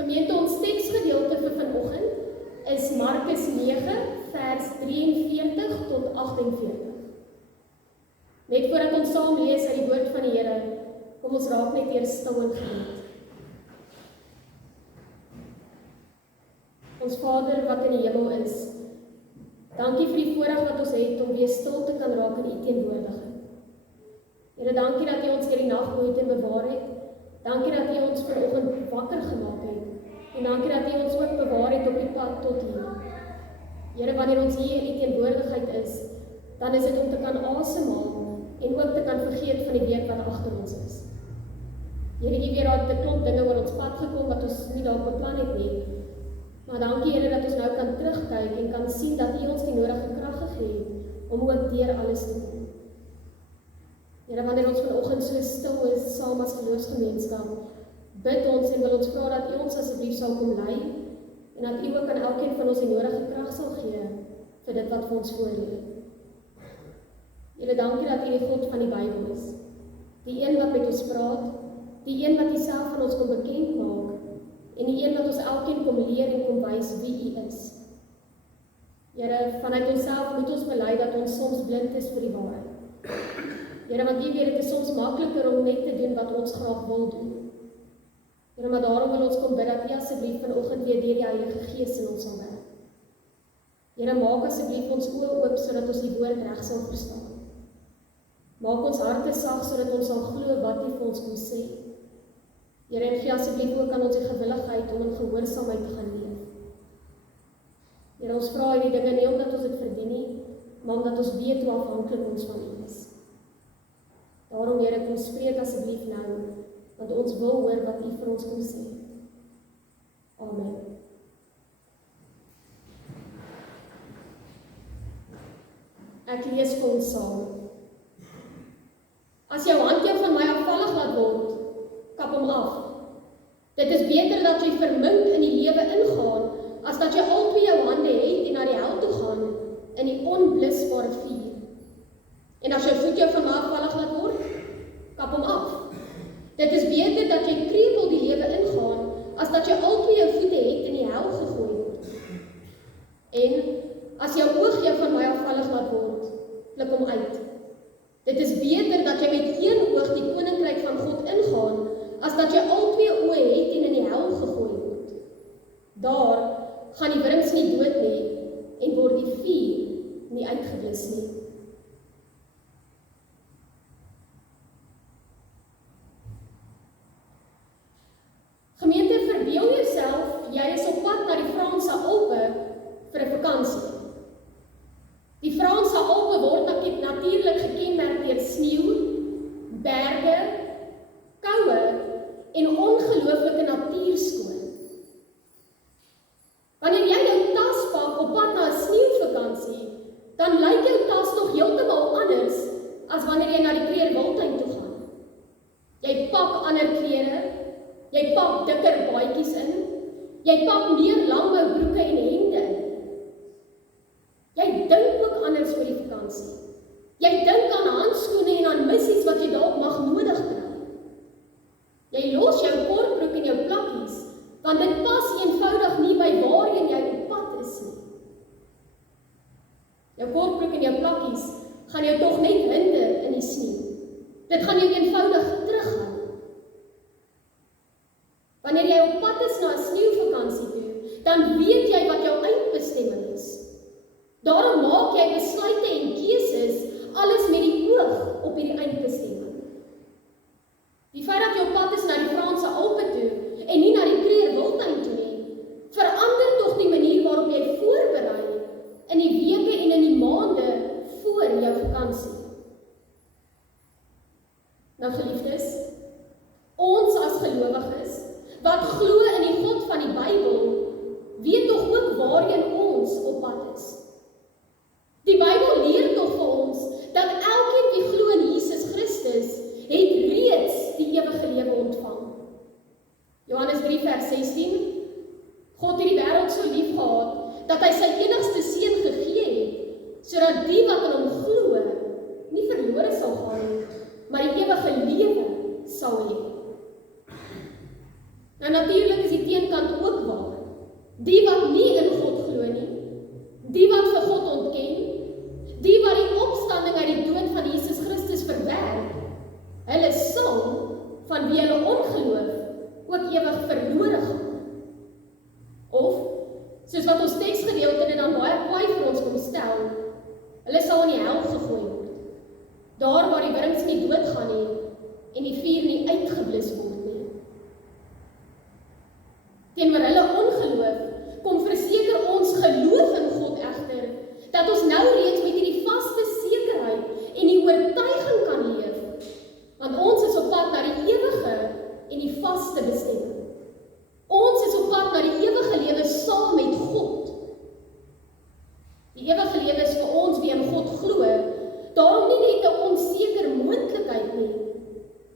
Gemeente, ons teksgedeelte vir vanoggend is Markus 9 vers 43 tot 48. Net voordat ons saam lees uit die woord van die Here, kom ons raak net eers stil in gebed. Ons Vader wat in die hemel is, dankie vir die voorreg wat ons het om weer stil te kan raak in U teenwoordigheid. Here, dankie dat U ons deur die nag behoed en bewaar het. Dankie dat U ons vanoggend wakker gemaak het. En dankie dat U ons ook bewaar het op die pad tot hier. Here, wanneer ons hier in U teenwoordigheid is, dan is dit om te kan asemhaal en ook te kan vergeet van die week wat agter ons is. Here, U weet daar 'n klomp dinge oor ons pad gekom wat ons nie dalk beplan het nie. Maar dankie Here dat ons nou kan terugkyk en kan sien dat U ons die nodige krag gegee het om ook deur alles te doen. Here, wanneer ons vanoggend so stil is saam as geloofsgemeenskap, bid ons en wil ons vra dat U ons asseblief sal kom lei en dat U ook aan elkeen van ons die nodige krag sal gee vir dit wat vir ons voorlê. Here, dankie dat U die God van die Bybel is. Die een wat met ons praat, die een wat Uself aan ons kom bekend maak en die een wat ons elkeen kom leer en kom wys wie U is. Here, vanuit onsself moet ons bely dat ons soms blind is vir die waarheid. Here, want U weet dit is soms makliker om net te doen wat ons graag wil doen. Here, maar daarom wil ons kom bid dat U asseblief vanoggend weer deur die Heilige Gees in ons sal werk. Here, maak asseblief ons oë oop sodat ons die woord reg sal verstaan. Maak ons harte sag sodat ons sal glo wat U vir ons kom sê. Here, en gee asseblief ook aan ons die gewilligheid om in gehoorsaamheid te gaan leef. Here, ons vra hierdie dinge nie omdat ons dit verdien nie, maar omdat ons weet hoe afhanklik ons van U is. Daarom, Here, kom spreek asseblief nou, want ons wil hoor wat U vir ons kom sê. Amen. Ek lees vir ons saam. As jou hand jou van my afvallig laat word, kap hom af. Dit is beter dat jy vermink in die lewe ingaan, as dat jy albei jou hande het en na die hel toe gaan, in die onblusbare vuur. En as jou voet jou van my afvallig laat word, kap hom af. Dit is beter dat jy krepeel die lewe ingaan, as dat jy albei jou voete het in die hel gegooi word. En as jou oog jou van my afvallig laat word, pluk hom uit. Dit is beter dat jy met een oog die koninkryk van God ingaan, as dat jy albei oë het en in die hel gegooi word. Daar gaan die wurms nie dood nie, en word die vuur nie uitgeblus nie. Gemeente, verbeel jouself, jy is op pad na die Franse Alpe vir 'n vakansie. Die Franse Alpe word natuurlik gekenmerk deur sneeu, berge, koue en ongelooflike natuurskoon. Wanneer jy jou tas pak op pad na 'n sneeuvakansie, dan lyk jou tas nog heeltemal anders as wanneer jy na die kleerwiltuin toe gaan. Jy pak ander klere, jy pak dikker baadjies in, jy pak meer langboubroeke en hemde. Jy dink ook anders vir die vakansie. Jy dink aan handskoene en aan missies wat jy dalk mag nodig kry. Jy los jou kortbroek en jou plakkies, want dit pas eenvoudig nie by waarheen jy op pad is nie. Jou kortbroek en jou plakkies gaan jou tog net hinder in die sneeu. Dit gaan jou eenvoudig terughou. Wanneer jy op pad is na 'n sneeuvakansie toe, dan weet jy wat jou eindbestemming is. Daarom maak jy besluite en keuses, alles met die oog op hierdie eindbestemming. Die feit dat jy op pad is na die Franse Alpe toe en nie na die kleerwiltuin toe nie, verander tog die manier waarop jy voorberei in die weke en in die maande voor jou vakansie. Nou geliefdes, ons as gelowiges wat glo in die God van die Bybel, weet tog ook waarheen ons op pad is. Die Bybel leer tog vir ons dat elkeen wie glo in Jesus Christus het reeds die ewige lewe ontvang. Johannes 3 vers 16. God het die wêreld so lief gehad dat hy sy enigste seun gegee het, sodat die wat in hom glo nie verlore sal gaan nie, maar die ewige lewe sal hê. Nou En natuurlik is die teenkant ook waar. Die wat nie in God glo nie, die wat vir God ontken, die wat die opstanding uit die dood van Jesus Christus verwerp, hulle sal van wie hulle ongeloof ook ewig verlore gaan. Of, soos wat ons teksgedeelte dit dan baie kwaai vir ons kom stel, hulle sal in die hel gegooi word. Daar waar die wurms nie dood gaan nie en die vuur nie uitgeblus word nie. Teenoor hulle ongeloof kom verseker ons geloof in God egter, dat ons nou reeds met hierdie vaste sekerheid en die oortuiging kan leef, want ons is op pad na die ewige en die vaste bestemming. Ons is op pad na die ewige lewe saam met God. Die ewige lewe is vir ons wie in God glo, daarom nie net 'n onseker moontlikheid nie,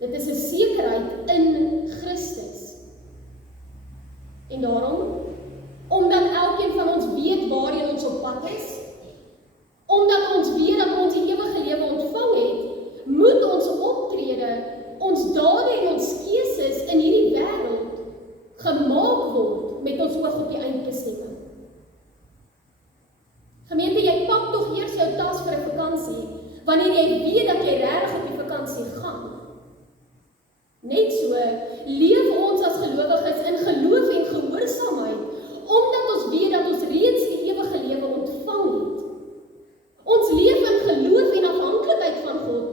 dit is 'n sekerheid in Christus. En daarom, omdat elkeen van ons weet waarheen ons op pad is, omdat ons weet dat ons die ewige lewe ontvang het, moet ons optrede, ons dade en ons keuses in hierdie wêreld gemaak word met ons oog op die eindbestemming. Gemeente, jy pak tog eers jou tas vir 'n vakansie, wanneer jy weet dat jy regtig op die vakansie gaan. Net so, leef ons as gelowiges in geloof en gehoorsaamheid, omdat ons weet dat ons reeds die ewige lewe ontvang het. Ons leef in geloof en afhanklikheid van God,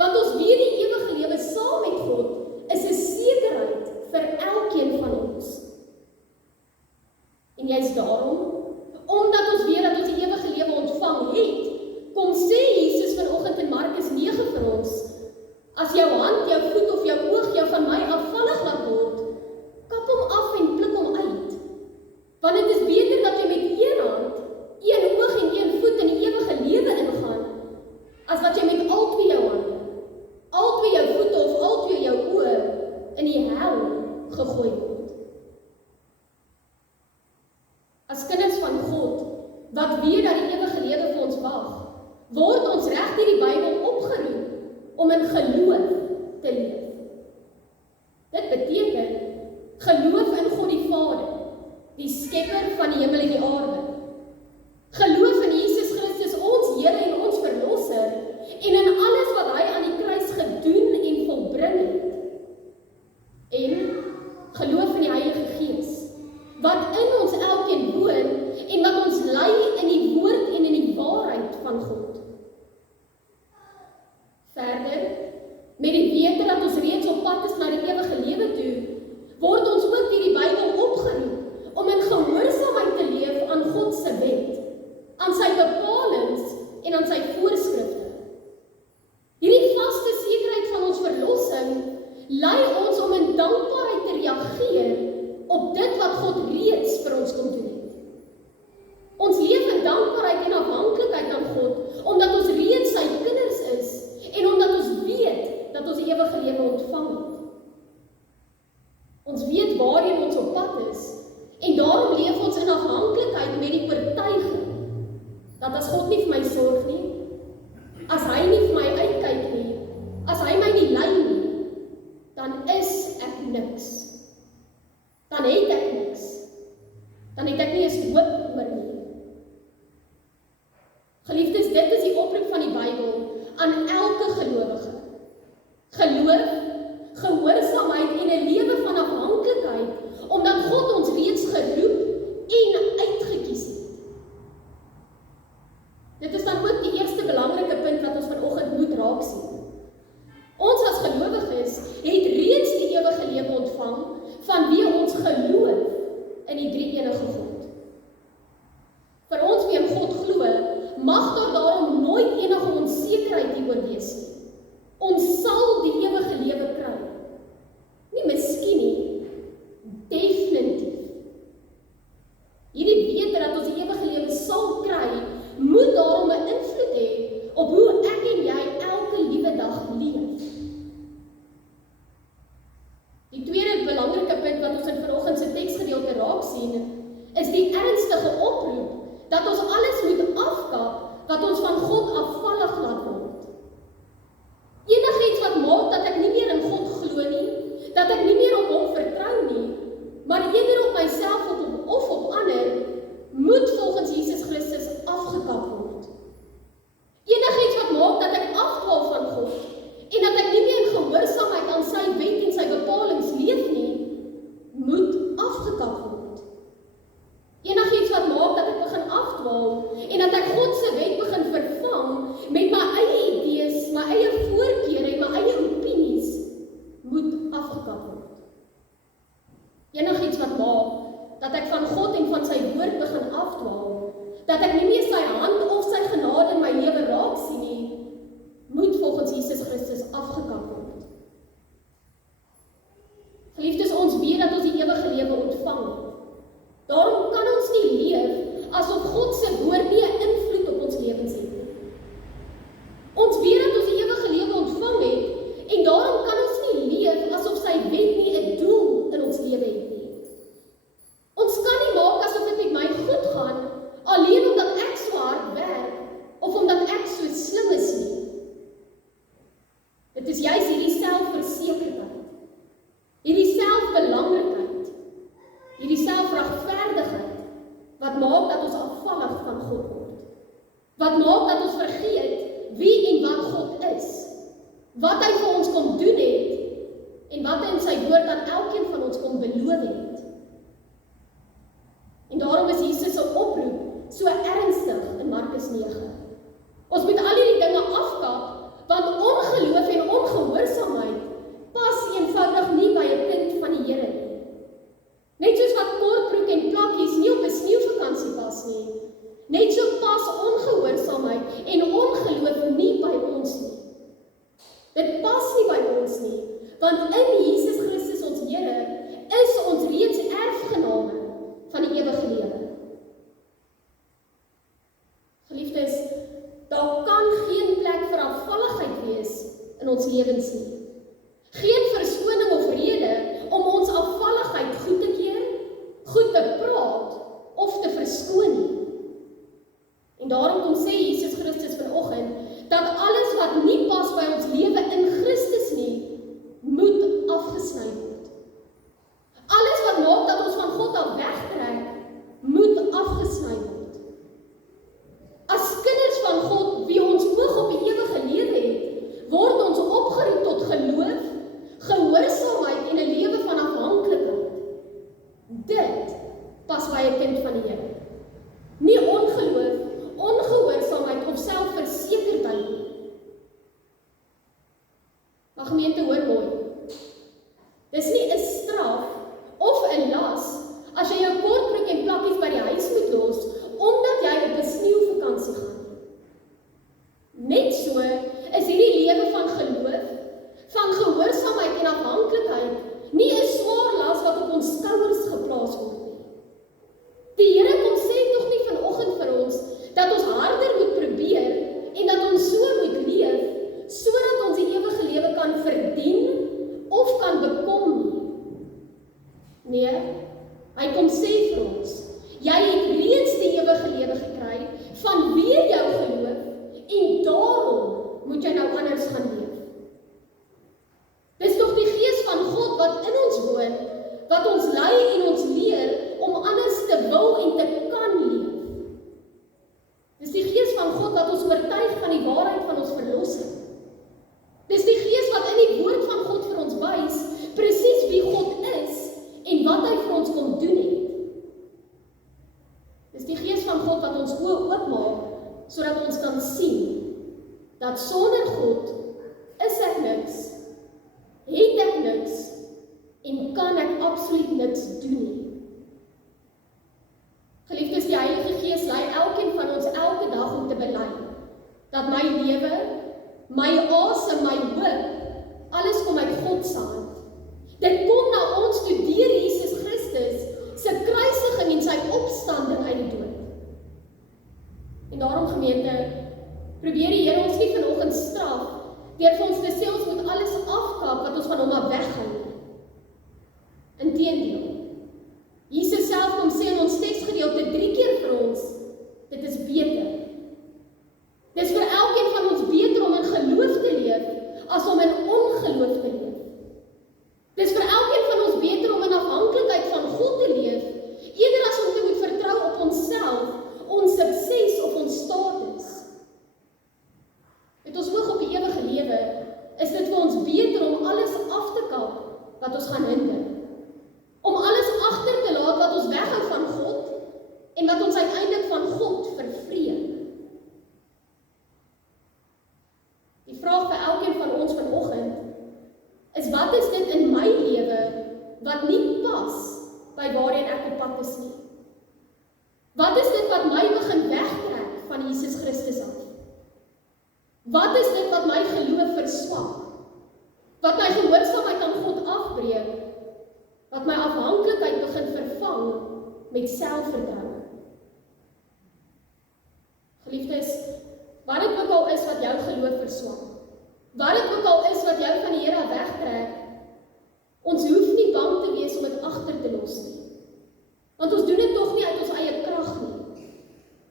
want ons weet die ewige lewe saam met God is 'n sekerheid vir elkeen van ons. En juist daarom, omdat ons weet dat ons die ewige lewe ontvang het, kom sê Jesus vanoggend in Markus 9 vir ons, as jou hand, jou voet of jou oog jou van my afvallig laat word, kap hom af en pluk hom uit. Want dit is beter dat jy met een hand, een oog en een voet in die ewige lewe ingaan, as wat jy met al twee jou hande, al twee jou voete of al twee jou oë in die hel gegooi word. As kinders van God, wat weet dat die ewige lewe vir ons wag, word ons reg deur die Bybel opgeroep om in geloof te leef. Dit beteken geloof in God die Vader, die skepper van die hemel en die aarde. Geloof in Jesus Christus, ons Here en ons Verlosser, en in alles wat hy aan die kruis gedoen en volbring het. En geloof in die Heilige Gees, wat in ons elkeen woon en wat ons lei in die woord en in die waarheid van God. Verder, met die wete dat ons reeds op pad is na die ewige lewe toe, word ons ook deur die Bybel opgeroep om in gehoorsaamheid te leef aan God se wet, aan sy bepalings en aan sy voorskrifte. Hierdie vaste sekerheid van ons verlossing lei ons om in dankbaarheid te reageer op dit wat God reeds vir ons kom doen het. Ons leef in dankbaarheid en afhanklikheid aan God, omdat ons reeds sy kinders is en omdat ons weet dat ons die ewige lewe ontvang het. Ons weet waarheen ons op pad is en daarom leef ons in afhanklikheid met die oortuiging dat as God nie vir my sorg nie, as hy nie vir my uitkyk nie, as hy my nie lei nie, dan is ek niks. Dan het ek niks. Dan het ek nie eens hoop oor nie. Geliefdes, dit is die oproep van die Bybel aan elke gelowige. Geloof, gehoorsaamheid en 'n lewe van afhanklikheid, omdat God ons reeds geroep en uitgekies het. Dit is dan ook die eerste belangrike punt wat ons vanoggend moet raak sien. Ons as gelowiges het reeds die ewige lewe ontvang van wie ons geloof in die drie-enige God. Vir ons wie in God glo, mag daar daarom nooit enige onsekerheid hieroor wees nie. Ons sal die ewige lewe kry. Nie miskien nie, definitief. Hierdie wete dat ons die ewige lewe sal kry, moet daarom 'n invloed hê op hoe ek en jy elke liewe dag leef. Die tweede belangrike punt wat ons in vanoggend se teksgedeelte raak sien, is die ernstige oproep dat ons alles moet afkap wat ons van God afvallig laat word. Enigiets wat maak dat ek nie meer in God glo nie, dat ek nie meer op hom vertrou nie, God en van sy woord begin afdwaal, dat ek nie meer sy hand of sy genade in my lewe raak sien nie, moet volgens Jesus Christus afgekap word. Geliefdes, ons weet dat ons die ewige lewe ontvang het. Daarom kan ons nie leef asof God se woord nie 'n invloed op ons lewens het nie. Ons weet dat ons die ewige lewe ontvang het en daarom kan ons nie leef asof sy wet nie 'n doel in ons lewe het nie. Ons kan nie maak asof dit met my goed gaan alleen omdat ek so hard werk of omdat ek so slim is nie. Dit is juis hierdie selfversekerdheid, hierdie selfbelangrikheid, hierdie selfregverdigheid wat maak dat ons afvallig van God word. Wat maak dat ons vergeet wie en wat God is, wat hy vir ons kom doen het en wat hy in sy woord aan elkeen van ons kom beloof het. En daarom is Jesus se oproep so ernstig in Markus 9. Ons moet al hierdie dinge afkap, want ongeloof en ongehoorsaamheid pas eenvoudig nie by 'n kind van die Here nie. Net soos wat kortbroek en plakkies nie op 'n sneeuvakansie pas nie, net so pas ongehoorsaamheid en ongeloof nie by ons nie. Dit pas nie by ons nie, want in Jesus Christus ons Here is ons reeds erfgename van die ewige lewe. Geliefdes, daar kan geen plek vir afvalligheid wees in ons lewens nie. Geen verskoning of rede om ons afvalligheid goed te keer, goed te praat of te verskoon nie. En daarom kom sê Jesus Christus vanoggend dat alles wat nie pas by ons lewe in Christus nie, moet afgesny word. Alles wat maak dat ons van God af wegtrek, moet afgesny word. As kinders van God, wie ons oog op die ewige lewe het, word ons opgeroep tot geloof, gehoorsaamheid en 'n lewe van afhanklikheid. Dit pas by 'n kind van die Here. Nie ongeloof, ongehoorsaamheid of selfversekerdheid nie. Maar gemeente, hoor mooi. Dis nie 'n straf of 'n las as jy jou kortbroek en plakkies by die huis moet los omdat jy op 'n sneeuvakansie gaan. Net so is hierdie lewe van geloof, van gehoorsaamheid en afhanklikheid nie 'n swaar las wat op ons skouers geplaas word nie. Die Here kom sê tog nie vanoggend vir ons dat ons harder moet probeer en dat ons so moet leef sodat ons die ewige lewe kan verdien of kan bekom nie. Nee, hy kom sê vir ons, jy het reeds die ewige lewe gekry vanweë jou geloof en daarom moet jy nou anders gaan leef. Dis tog die Gees van God wat in ons woon, wat ons lei en ons leer om anders te wil en te kan leef. Dis die Gees van God wat ons oortuig van die waarheid van ons verlossing. Dis die Gees wat in die woord van God vir ons wys presies wie God is en wat hy vir ons kom doen het. Dis die Gees van God wat ons oë oopmaak sodat ons kan sien dat sonder God is ek niks, het ek niks en kan ek absoluut niks doen nie. Geliefdes, die Heilige Gees lei elkeen van ons elke dag om te bely dat my lewe, my asem, my hoop, alles kom uit God se hand. Dit kom na ons toe deur Jesus Christus se kruisiging en sy opstanding uit die dood. En daarom, gemeente, probeer die Here ons nie vanoggend straf deur vir ons te sê ons moet alles afkap wat ons van hom af weghou nie. Inteendeel, Jesus self kom sê in ons teksgedeelte 3 keer vir ons, dit is beter. Dit is vir elkeen van ons beter om in geloof te leef as om in ongeloof te leef. Dit is vir elkeen van ons beter om in afhanklikheid van God te leef, eerder as om te moet vertrou op onsself, ons sukses of ons status. Met ons oog op die ewige lewe, is dit vir ons beter om alles af te kap wat ons gaan hinder. Om alles agter te laat wat ons weghou van God en wat ons uiteindelik van God vervreem. Die vraag vir elkeen van ons vanoggend is, wat is dit in my lewe wat nie pas by waarheen ek op pad is nie? Wat is dit wat my begin wegtrek van Jesus Christus af? Wat is dit wat my geloof verswak? Wat my gehoorsaamheid aan God afbreek? Wat my afhanklikheid begin vervang met selfvertroue? Geliefdes, wat dit ook al is wat jou geloof verswak, wat dit ook al is wat jou van die Here wegtrek, ons hoef nie bang te wees om dit agter te los nie. Want ons doen dit tog nie uit ons eie krag nie.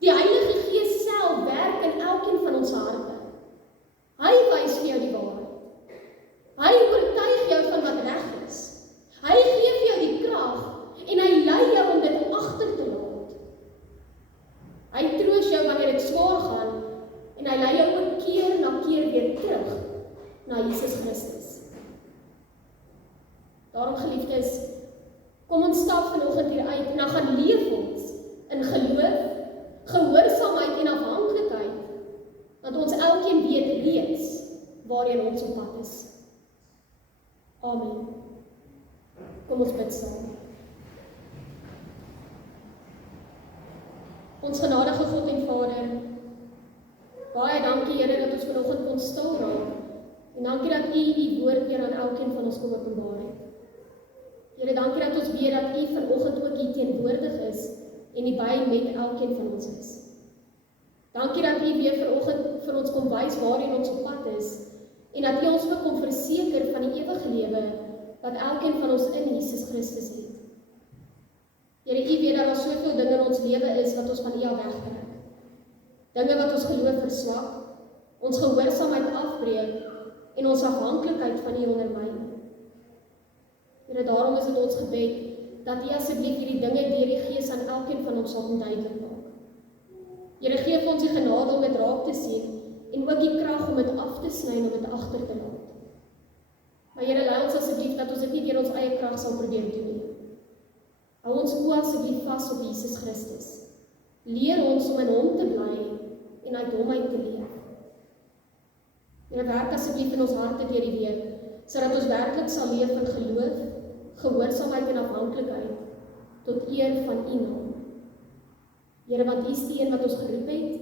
Die Heilige Gees self werk in elkeen van ons harte. Hy wys vir jou die waarheid. Hy oortuig jou van wat reg is. Hy gee vir jou die krag en hy lei jou om dit agter te laat. Hy troos jou wanneer dit swaar gaan en hy lei jou ook keer na keer weer terug na Jesus Christus. Daarom, geliefdes, kom ons stap vanoggend hier uit en dan gaan leef ons in geloof, gehoorsaamheid en afhanklikheid, want ons elkeen weet reeds waarheen ons op pad is. Amen. Kom ons bid saam. Ons genadige God en Vader, baie dankie Here dat ons vanoggend kon stil raak, en dankie dat U U woord weer aan elkeen van ons kom openbaar het. Here, dankie dat ons weet dat U vanoggend ook hier teenwoordig is en nie by met elkeen van ons is. Dankie dat U weer vanoggend vir ons kom wys waarheen ons op pad is en dat U ons ook kom verseker van die ewige lewe wat elkeen van ons in Jesus Christus het. Here, U weet dat daar soveel dinge in ons lewe is wat ons van U af wegtrek. Dinge wat ons geloof verswak, ons gehoorsaamheid afbreek en ons afhanklikheid van U ondermyn. Here, daarom is dit ons gebed dat U asseblief hierdie dinge deur die Gees aan elkeen van ons sal onduidelik maak. Here, gee vir ons die genade om dit raak te sien en ook die krag om dit af te sny en om dit agter te laat. Maar Here, lei ons asseblief dat ons dit nie deur ons eie krag sal probeer doen nie. Hou ons oë asseblief vas op Jesus Christus. Leer ons om in Hom te bly en uit Hom uit te leef. Here, werk asseblief in ons harte deur die week, sodat ons werklik sal leef in geloof, gehoorsaamheid en afhanklikheid tot eer van U naam. Here, want U is die een wat ons geroep het,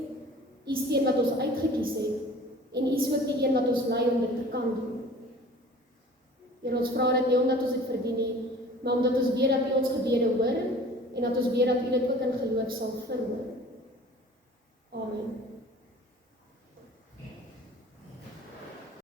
U is die een wat ons uitgekies het en U is ook die een wat ons lei om dit te kan doen. Here, ons vra dit nie omdat ons dit verdien nie, maar omdat ons weet dat U ons gebede hoor en dat ons weet dat U dit ook in geloof sal verhoor. Amen.